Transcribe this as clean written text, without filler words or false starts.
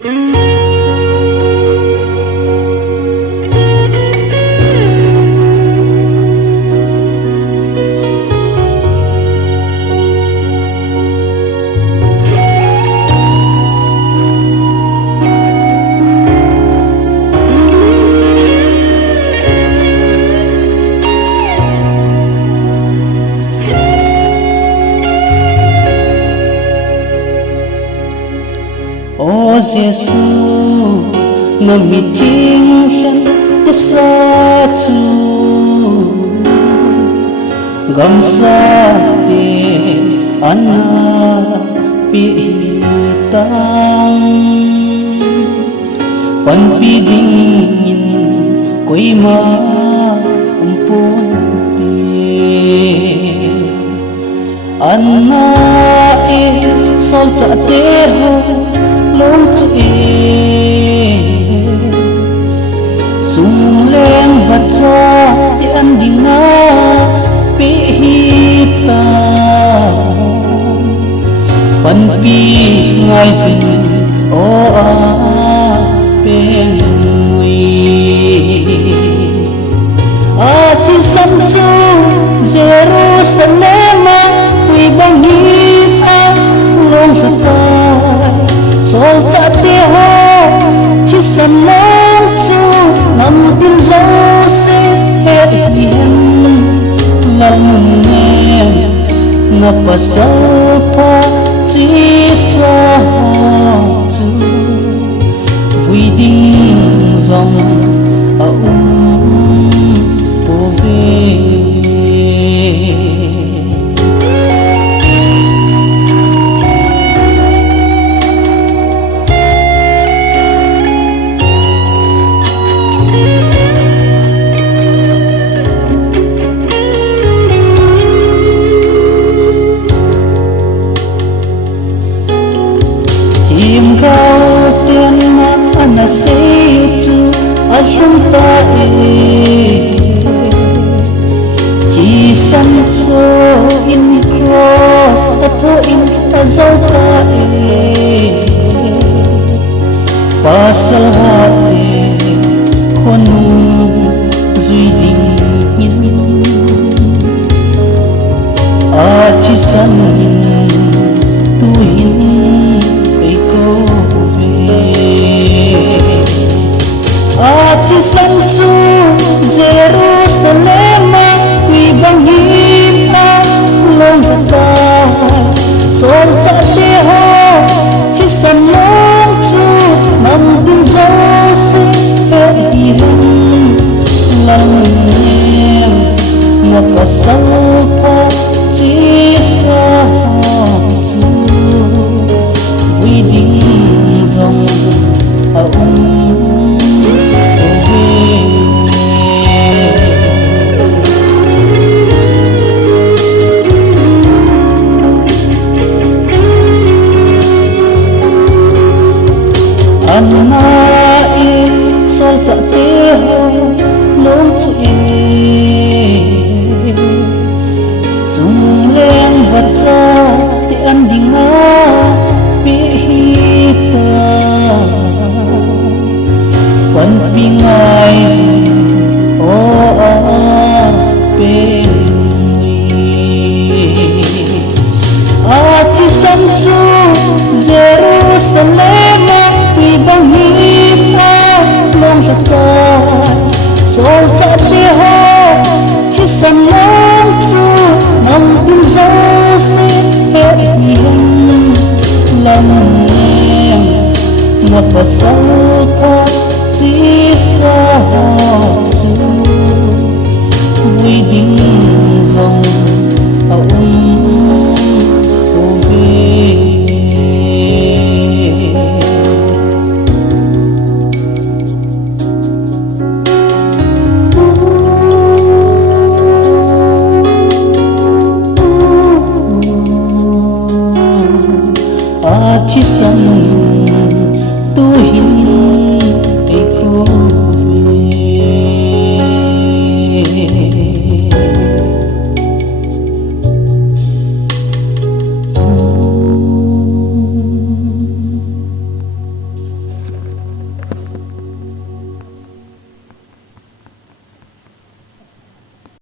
Ô Giêsu mà mi thiên sân te sa chu gam sa te anna pi tang pan pi ding in koi ma umpun te anna e sol cha te ho lông chê sung lên vật cha tian đi nga pi ta pan pi ngài sinh ô a pen ngui a chi san chu Jerusalem tui bang hi ta lông phật sol cha te ho chi san long chu nam tin dấu se het hiền ngân nghe ngập sâu pha chi sa chu vui ding dòng po ve im cao tiếng anh sẽ chu ở chúng ta chỉ sanh số in cross ta thô in ta dấu ta pasal hati khonu duy ding in a chỉ sanh tu in Ati sanju Jerusalem wi bang hita long ta son cha te ho chi san long chu nam tin dấu se he hiền lang em ngập sâu pha chi sa chu wi ding dòng anna e sol cha te ho lông chê chung lên vật cha te an ding nga pi hi ta pan pi ngai o a pe a chi san chu Jerusalem wi bang hi ta long ta sol cha te ho chi san long chu nam tin dấu se he hiền lang em ngập sâu pha chi sa chu vui ding dòng